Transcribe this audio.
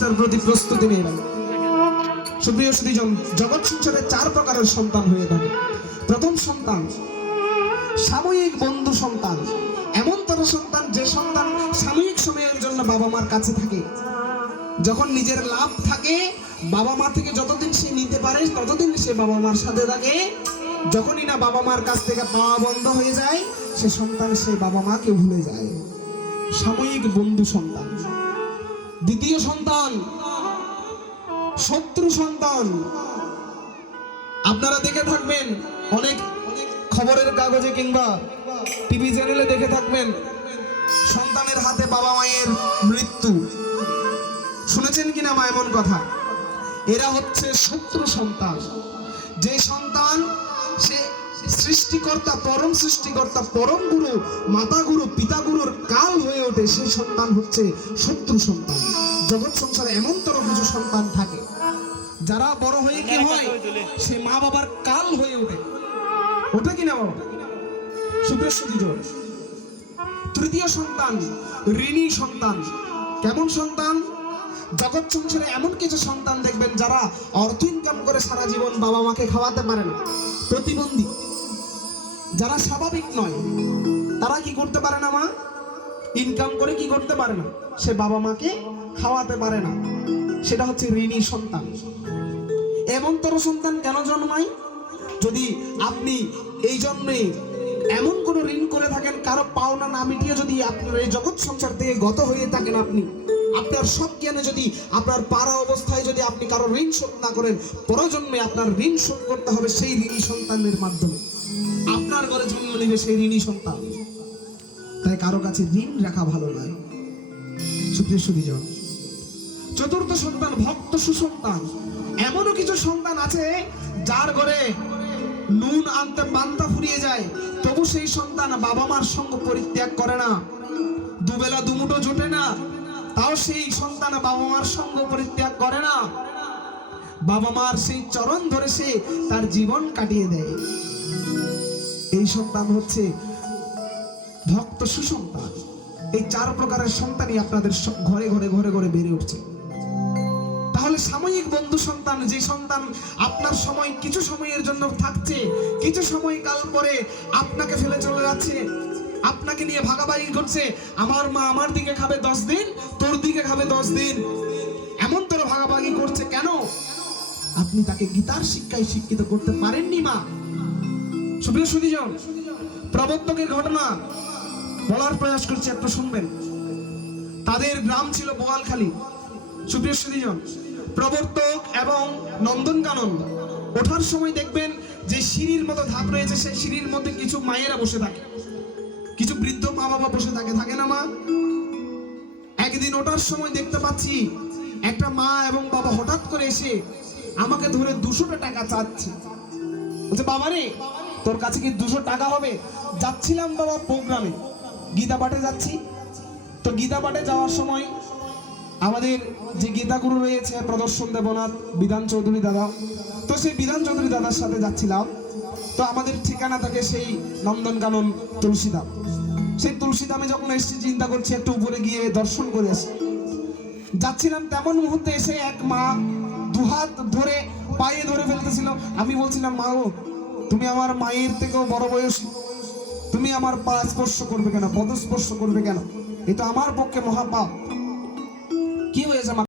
তার প্রতি প্রস্তুতি নেই। সুপ্রিয় সুধীজন, জগৎ সংসারে 4 প্রকারের সন্তান হয়ে থাকে। প্রথম সন্তান সাময়িক বন্ধু সন্তান, এমন তর সন্তান যে সন্তান সাময়িক সময়ের জন্য বাবা মার কাছে থাকে। যখন নিজের লাভ থাকে বাবা মা থেকে যতদিন সে নিতে পারে ততদিন সে বাবা মার সাথে থাকে। যখনই না বাবা মার কাছ থেকে পাওয়া বন্ধ হয়ে যায় সে সন্তান সে বাবা মাকে ভুলে যায়। সাময়িক বন্ধু সন্তান। দ্বিতীয় সন্তান শত্রু সন্তান। আপনারা দেখে থাকবেন অনেক খবরের কাগজে কিংবা টিভি চ্যানেলে দেখে থাকবেন সন্তানের হাতে বাবা মায়ের মৃত্যু। শুনেছেন কিনা মা এমন কথা? এরা হচ্ছে শত্রু সন্তান। যে সন্তান সে সৃষ্টিকর্তা, পরম সৃষ্টিকর্তা, পরম গুরু, মাতা গুরু, পিতা গুরুর কাল হয়ে ওঠে, সেই সন্তান হচ্ছে শত্রু সন্তান। জগৎ সংসারে এমন তর কিছু সন্তান থাকে যারা বড় হয়ে কি হয়, সে মা বাবার কাল হয়ে ওঠে। ওটা কিনা বাবা? সুপ্রিয়। তৃতীয় সন্তান ঋণী সন্তান। কেমন সন্তান? জগৎ সংসারে এমন কিছু সন্তান দেখবেন যারা অর্থ ইনকাম করে সারা জীবন বাবা মাকে খাওয়াতে পারে না। প্রতিবন্ধী, যারা স্বাভাবিক নয়, তারা কি করতে পারে না? মা ইনকাম করে কি করতে পারে না, সে বাবা মাকে খাওয়াতে পারে না। সেটা হচ্ছে ঋণী সন্তান। এমন তর সন্তান কেন জন্মায়? যদি আপনি এই জন্মে এমন কোন ঋণ করে থাকেন, কারো পাওনা না মিটিয়ে যদি আপনার এই জগৎ সংসার থেকে গত হয়ে থাকেন, আপনি আপনার সব জ্ঞানে যদি আপনার পাড়া অবস্থায় যদি আপনি কারো ঋণ শোধ না করেন, পরজন্মে আপনার ঋণ শোধ করতে হবে সেই ঋণী সন্তানের মাধ্যমে। আপনার ঘরে জন্ম নেবে সেই ঋণী সন্তান। তাই কারো কাছে ঋণ রাখা ভালো নয়। সুপ্রিয় সুধীজন, চতুর্থ সন্তান ভক্ত সুসন্তান। এমনও কিছু সন্তান আছে যার ঘরে নুন আনতে পান্তা ফুরিয়ে যায়, তবু সেই সন্তান বাবা মার সঙ্গ পরিত্যাগ করে না। দুবেলা দুমুঠো জোটে না, তাও সেই সন্তান বাবা মার সঙ্গ পরিত্যাগ করে না। বাবা মার সেই চরণ ধরে সে তার জীবন কাটিয়ে দেয়। এই সন্তান হচ্ছে ভক্ত সুসন্তান। এই 4 প্রকারের সন্তানই আপনাদের ঘরে ঘরে ঘরে ঘরে বেড়ে উঠছে। তাহলে সাময়িক বন্ধু সন্তান, যে সন্তান আপনার সময় কিছু সময়ের জন্য থাকছে, কিছু সময় কাল পরে আপনাকে ফেলে চলে যাচ্ছে, আপনাকে নিয়ে ভাগাভাগি করছে। আমার মা আমার দিকে খাবে 10 দিন, তোর দিকে খাবে 10 দিন, এমন তোর ভাগাভাগি করছে কেন? আপনি তাকে গীতার শিক্ষায় শিক্ষিত করতে পারেননি মা। সুপ্রিয় সুধীজন, প্রবর্তকের ঘটনা বলার প্রয়াস করছে, একটু শুনবেন। তাদের গ্রাম ছিল বোয়ালখালী। সুপ্রিয় সুধীজন, প্রবর্তক এবং নন্দনকানন ওঠার সময় দেখবেন যে সিঁড়ির মতো ধাপ রয়েছে, সেই সিঁড়ির মধ্যে কিছু মায়েরা বসে থাকে, কিছু বৃদ্ধ মা বাবা বসে থাকে, থাকে না মা? একদিন ওঠার সময় দেখতে পাচ্ছি একটা মা এবং বাবা হঠাৎ করে এসে আমাকে ধরে 200 টাকা চাচ্ছে। বলছে, বাবা রে, তোর কাছে কি 200 টাকা হবে? যাচ্ছিলাম বাবা প্রোগ্রামে, গীতা পাঠে যাচ্ছি। তো গীতা পাঠে যাওয়ার সময় আমাদের যে গীতা গুরু রয়েছে প্রদর্শন দেবনাথ বিধান চৌধুরী দাদা, তো সেই বিধান চৌধুরী দাদার সাথে যাচ্ছিলাম। তো আমাদের ঠিকানা থাকে সেই নন্দনকানন তুলসীধাম। সেই তুলসীধামে যখন এসেছি চিন্তা করছি একটু উপরে গিয়ে দর্শন করে আসি। যাচ্ছিলাম, তেমন মুহূর্তে এসে এক মা 2 হাত ধরে পায়ে ধরে ফেলতেছিল। আমি বলছিলাম, মা গো, তুমি আমার মায়ের থেকেও বড় বয়সী, তুমি আমার পা স্পর্শ করবে কেন, পদ স্পর্শ করবে কেন? এটা আমার পক্ষে মহাপাপ। কি হয়েছে মা?